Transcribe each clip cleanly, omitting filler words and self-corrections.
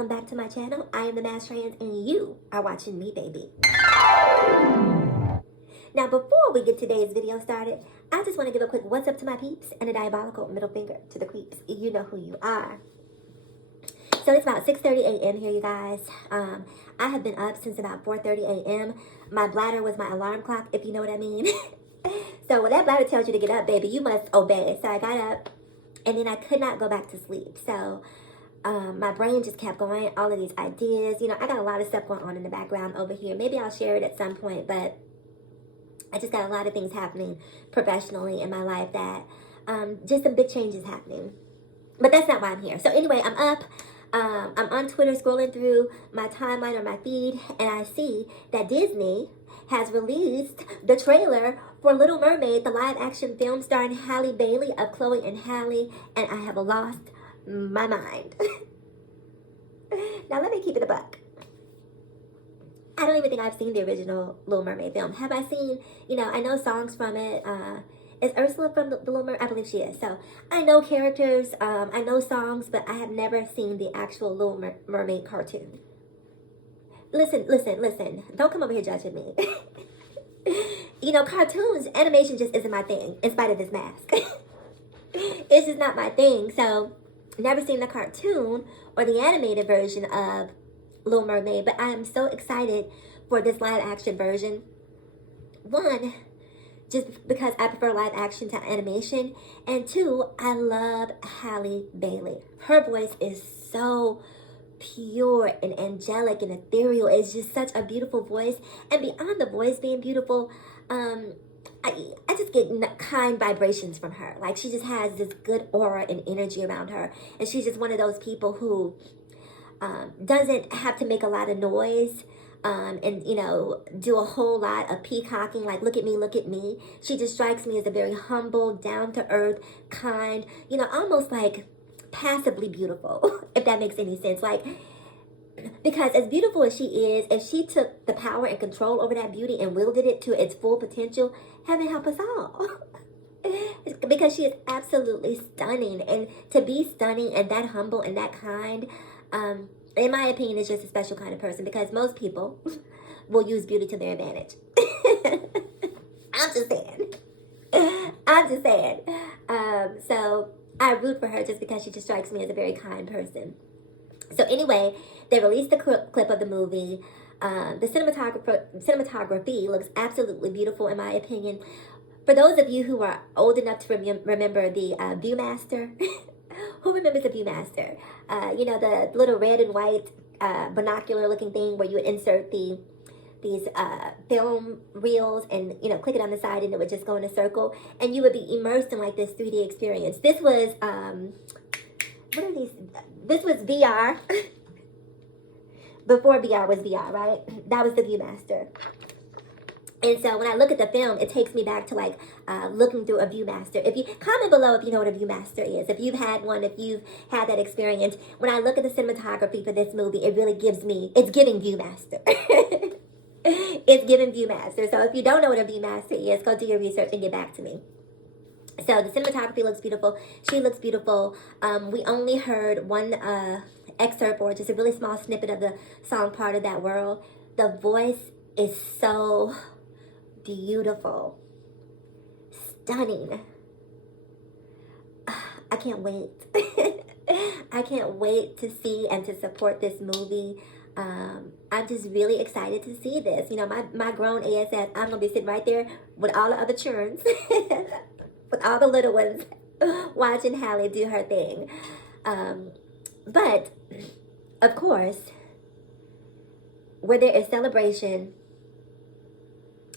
welcome back to my channel. I am the Mass Trans and you are watching me, baby. Now, before we get today's video started, I just want to give a quick what's up to my peeps and a diabolical middle finger to the creeps. You know who you are. So it's about 6:30 a.m. here, you guys. I have been up since about 4:30 a.m. My bladder was my alarm clock, if you know what I mean. So when that bladder tells you to get up, baby, you must obey. So I got up and then I could not go back to sleep. So my brain just kept going, all of these ideas. You know, I got a lot of stuff going on in the background over here. Maybe I'll share it at some point, but I just got a lot of things happening professionally in my life that just some big changes happening. But that's not why I'm here. So anyway, I'm up. I'm on Twitter scrolling through my timeline or my feed, and I see that Disney has released the trailer for Little Mermaid, the live-action film starring Halle Bailey of Chloe and Halle, and I have lost my mind. Now let me keep it a buck. I don't even think I've seen the original Little Mermaid film. Have I seen, you know, I know songs from it. Is Ursula from the Little Mermaid? I believe she is. So I know characters, I know songs, but I have never seen the actual Little Mermaid cartoon. Listen. Don't come over here judging me. You know, cartoons, animation just isn't my thing, in spite of this mask. It's just not my thing. So never seen the cartoon or the animated version of Little Mermaid, but I am so excited for this live action version. One, just because I prefer live action to animation, and two, I love Halle Bailey. Her voice is so pure and angelic and ethereal. It's just such a beautiful voice, and beyond the voice being beautiful, I just get kind vibrations from her. Like, she just has this good aura and energy around her, and she's just one of those people who doesn't have to make a lot of noise and, you know, do a whole lot of peacocking, like, look at me. She just strikes me as a very humble, down-to-earth, kind, you know, almost like passively beautiful, if that makes any sense. Like, because as beautiful as she is, if she took the power and control over that beauty and wielded it to its full potential, heaven help us all. Because she is absolutely stunning, and to be stunning and that humble and that kind, in my opinion, is just a special kind of person, because most people will use beauty to their advantage. I'm just saying. So I root for her just because she just strikes me as a very kind person. So anyway, they released the clip of the movie. The cinematography looks absolutely beautiful, in my opinion. For those of you who are old enough to remember the Viewmaster, who remembers the Viewmaster? You know, the little red and white binocular looking thing where you would insert these film reels and, you know, click it on the side and it would just go in a circle, and you would be immersed in like this 3D experience. This was, what are these? This was VR. Before VR was VR, right? That was the Viewmaster. And so when I look at the film, it takes me back to like looking through a Viewmaster. If you comment below if you know what a Viewmaster is, if you've had one, if you've had that experience. When I look at the cinematography for this movie, it really gives me, it's giving Viewmaster. It's giving Viewmaster. So if you don't know what a Viewmaster is, go do your research and get back to me. So the cinematography looks beautiful. She looks beautiful. We only heard one excerpt, or just a really small snippet of the song Part of That World. The voice is so beautiful, stunning. I can't wait. I can't wait to see and to support this movie. I'm just really excited to see this. You know, my grown ass said I'm gonna be sitting right there with all the other churns, with all the little ones, watching Halle do her thing. But of course, where there is celebration,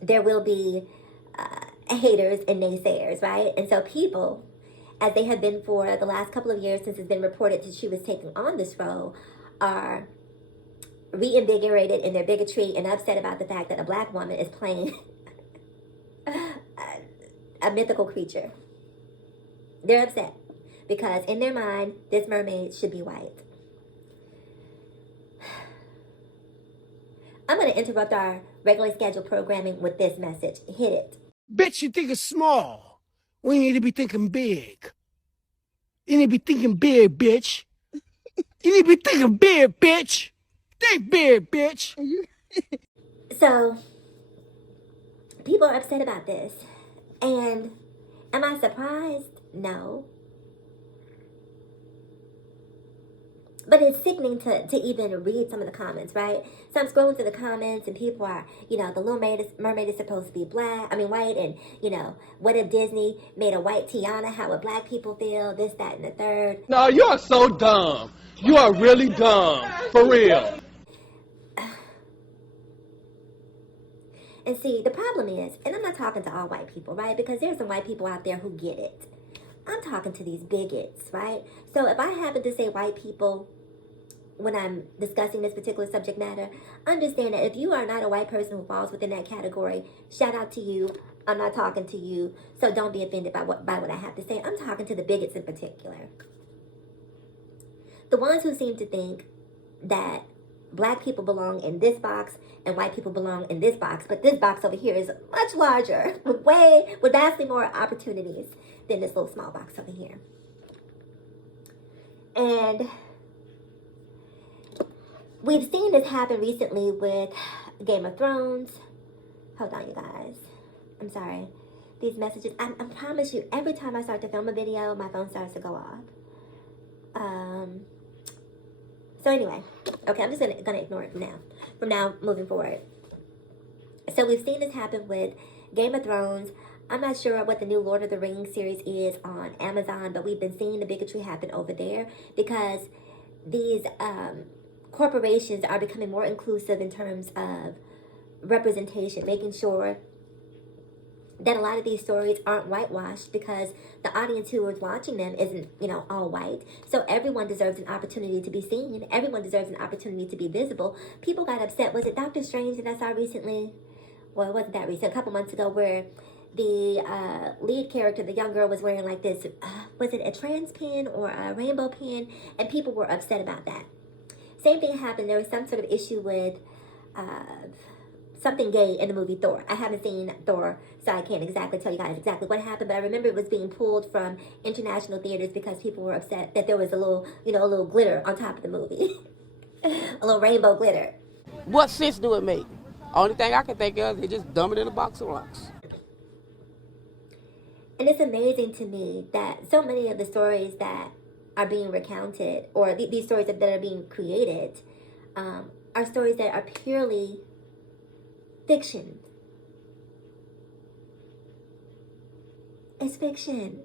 there will be haters and naysayers, right? And so people, as they have been for the last couple of years since it's been reported that she was taking on this role, are reinvigorated in their bigotry and upset about the fact that a black woman is playing a mythical creature. They're upset because in their mind, this mermaid should be white. I'm going to interrupt our regularly scheduled programming with this message. Hit it. Bitch, you think it's small. We need to be thinking big. You need to be thinking big, bitch. You need to be thinking big, bitch. Think big, bitch. So, people are upset about this. And am I surprised? No. But it's sickening to even read some of the comments, right? So I'm scrolling through the comments and people are, the Little Mermaid is supposed to be white. And, what if Disney made a white Tiana? How would black people feel? This, that, and the third. No, you are so dumb. You are really dumb. For real. And see, the problem is, and I'm not talking to all white people, right? Because there's some white people out there who get it. I'm talking to these bigots, right? So if I happen to say white people when I'm discussing this particular subject matter, understand that if you are not a white person who falls within that category, shout out to you. I'm not talking to you, so don't be offended by what I have to say. I'm talking to the bigots in particular. The ones who seem to think that black people belong in this box and white people belong in this box, but this box over here is much larger, with vastly more opportunities than this little small box over here. And we've seen this happen recently with Game of Thrones. Hold on, you guys. I'm sorry. These messages, I promise you, every time I start to film a video, my phone starts to go off. So anyway, okay, I'm just gonna ignore it from now moving forward. So we've seen this happen with Game of Thrones. I'm not sure what the new Lord of the Rings series is on Amazon, but we've been seeing the bigotry happen over there because these corporations are becoming more inclusive in terms of representation, making sure that a lot of these stories aren't whitewashed because the audience who is watching them isn't, all white. So everyone deserves an opportunity to be seen. Everyone deserves an opportunity to be visible. People got upset. Was it Doctor Strange that I saw recently? Well, it wasn't that recent. A couple months ago where the lead character, the young girl, was wearing like this, was it a trans pin or a rainbow pin? And people were upset about that. Same thing happened. There was some sort of issue with something gay in the movie Thor. I haven't seen Thor, so I can't exactly tell you guys exactly what happened, but I remember it was being pulled from international theaters because people were upset that there was a little glitter on top of the movie. A little rainbow glitter. What sense do it make? Only thing I can think of is just dump it in a box of rocks. And it's amazing to me that so many of the stories that are being recounted, or these stories that are being created, are stories that are purely fiction. It's fiction.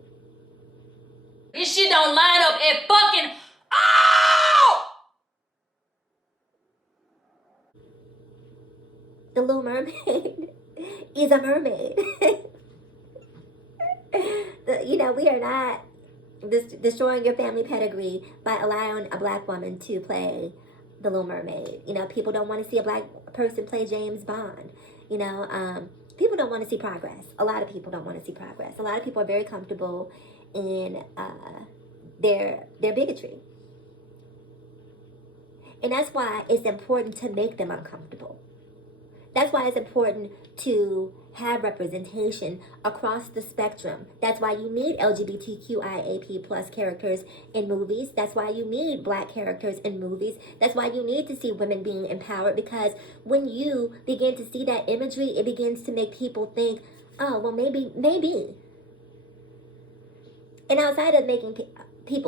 This shit don't line up at fucking all! The Little Mermaid is a mermaid. We are not destroying your family pedigree by allowing a black woman to play the Little Mermaid. People don't want to see a black person play James Bond. People don't want to see progress. A lot of people don't want to see progress. A lot of people are very comfortable in their bigotry. And that's why it's important to make them uncomfortable. That's why it's important to have representation across the spectrum. That's why you need LGBTQIAP plus characters in movies. That's why you need black characters in movies. That's why you need to see women being empowered, because when you begin to see that imagery, it begins to make people think, oh, well, maybe. And outside of making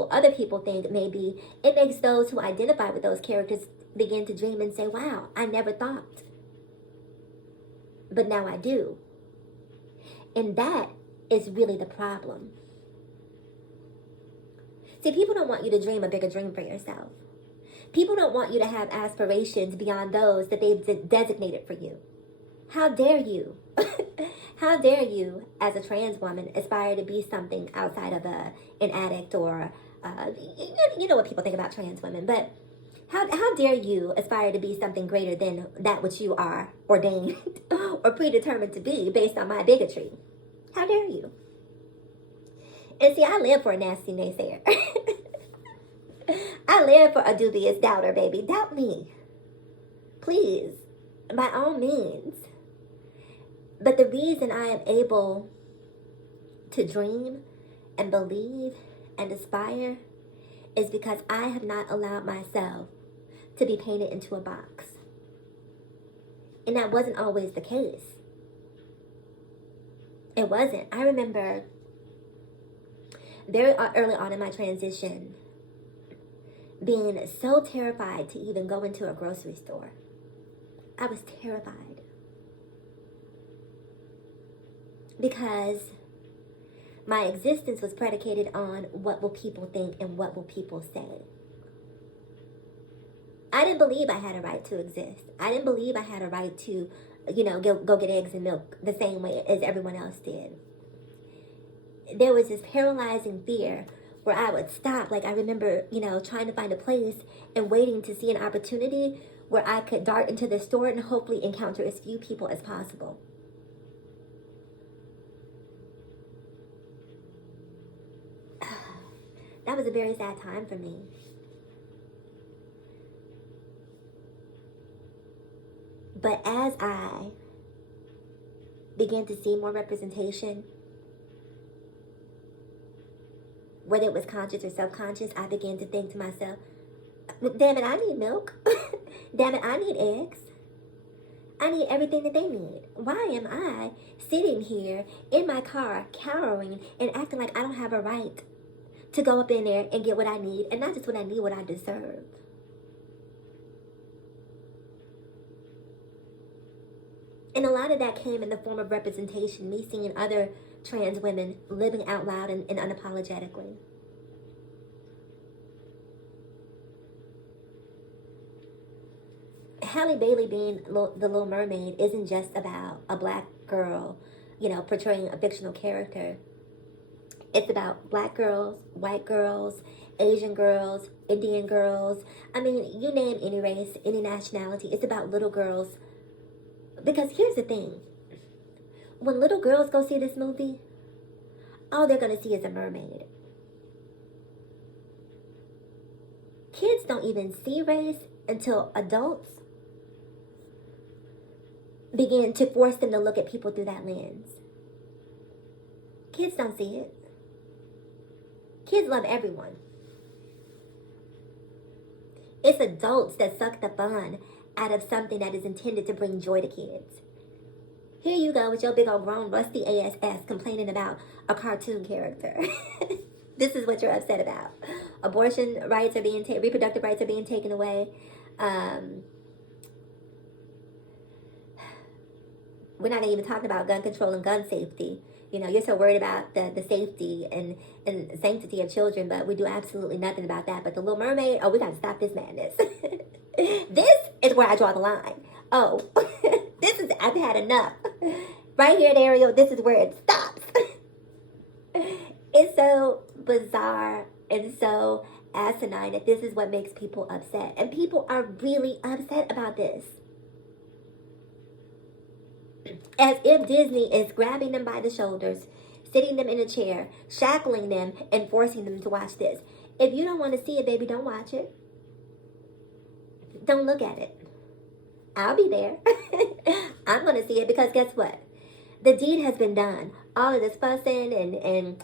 other people think maybe, it makes those who identify with those characters begin to dream and say, wow, I never thought. But now I do. And that is really the problem. See, people don't want you to dream a bigger dream for yourself. People don't want you to have aspirations beyond those that they've designated for you. How dare you? How dare you, as a trans woman, aspire to be something outside of an addict or, you know what people think about trans women, but how dare you aspire to be something greater than that which you are ordained or predetermined to be based on my bigotry? How dare you? And see, I live for a nasty naysayer. I live for a dubious doubter, baby. Doubt me. Please. By all means. But the reason I am able to dream and believe and aspire is because I have not allowed myself to be painted into a box. And that wasn't always the case. It wasn't. I remember very early on in my transition being so terrified to even go into a grocery store. I was terrified. Because my existence was predicated on what will people think and what will people say. I didn't believe I had a right to exist. I didn't believe I had a right to, go get eggs and milk the same way as everyone else did. There was this paralyzing fear where I would stop. Like, I remember, trying to find a place and waiting to see an opportunity where I could dart into the store and hopefully encounter as few people as possible. That was a very sad time for me. But as I began to see more representation, whether it was conscious or subconscious, I began to think to myself, damn it, I need milk. Damn it, I need eggs. I need everything that they need. Why am I sitting here in my car, cowering and acting like I don't have a right to go up in there and get what I need, and not just what I need, what I deserve? And a lot of that came in the form of representation, me seeing other trans women living out loud and unapologetically. Halle Bailey being the Little Mermaid isn't just about a black girl, portraying a fictional character. It's about black girls, white girls, Asian girls, Indian girls. I mean, you name any race, any nationality. It's about little girls. Because here's the thing. When little girls go see this movie, all they're going to see is a mermaid. Kids don't even see race until adults begin to force them to look at people through that lens. Kids don't see it. Kids love everyone. It's adults that suck the fun out of something that is intended to bring joy to kids. Here you go with your big old grown rusty ass complaining about a cartoon character. This is what you're upset about. Abortion rights are being reproductive rights are being taken away. We're not even talking about gun control and gun safety. You're so worried about the safety and sanctity of children, but we do absolutely nothing about that. But the Little Mermaid, we got to stop this madness. This is where I draw the line. I've had enough. Right here at Ariel, this is where it stops. It's so bizarre and so asinine that this is what makes people upset. And people are really upset about this. As if Disney is grabbing them by the shoulders, sitting them in a chair, shackling them, and forcing them to watch this. If you don't want to see it, baby, don't watch it. Don't look at it. I'll be there. I'm going to see it because guess what? The deed has been done. All of this fussing and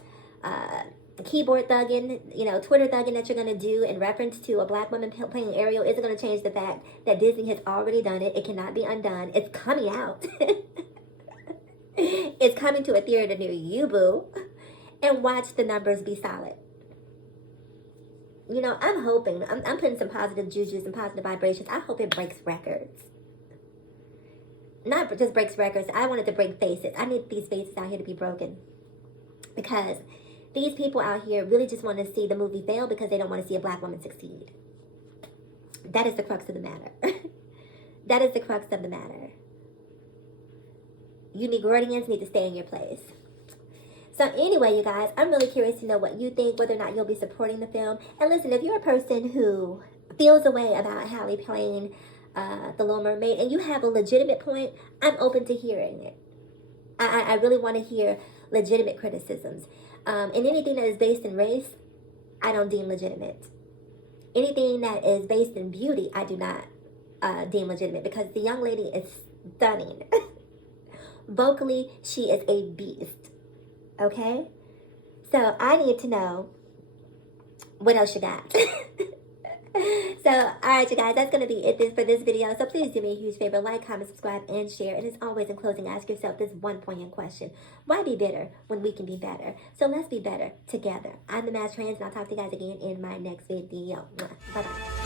keyboard thugging, Twitter thugging that you're going to do in reference to a black woman playing Ariel isn't going to change the fact that Disney has already done it. It cannot be undone. It's coming out. It's coming to a theater near you, boo. And watch the numbers be solid. I'm hoping, I'm putting some positive jujus and positive vibrations. I hope it breaks records. Not just breaks records. I want it to break faces. I need these faces out here to be broken. Because these people out here really just want to see the movie fail because they don't want to see a black woman succeed. That is the crux of the matter. That is the crux of the matter. You Negroidians need to stay in your place. So anyway, you guys, I'm really curious to know what you think, whether or not you'll be supporting the film. And listen, if you're a person who feels a way about Halle playing the Little Mermaid and you have a legitimate point, I'm open to hearing it. I really want to hear legitimate criticisms. And anything that is based in race, I don't deem legitimate. Anything that is based in beauty, I do not deem legitimate because the young lady is stunning. Vocally, she is a beast. Okay? So I need to know what else you got? So, alright, you guys, that's going to be it for this video. So, please do me a huge favor. Like, comment, subscribe, and share. And as always, in closing, ask yourself this one poignant question. Why be bitter when we can be better? So, let's be better together. I'm the Mass Trans, and I'll talk to you guys again in my next video. Bye-bye.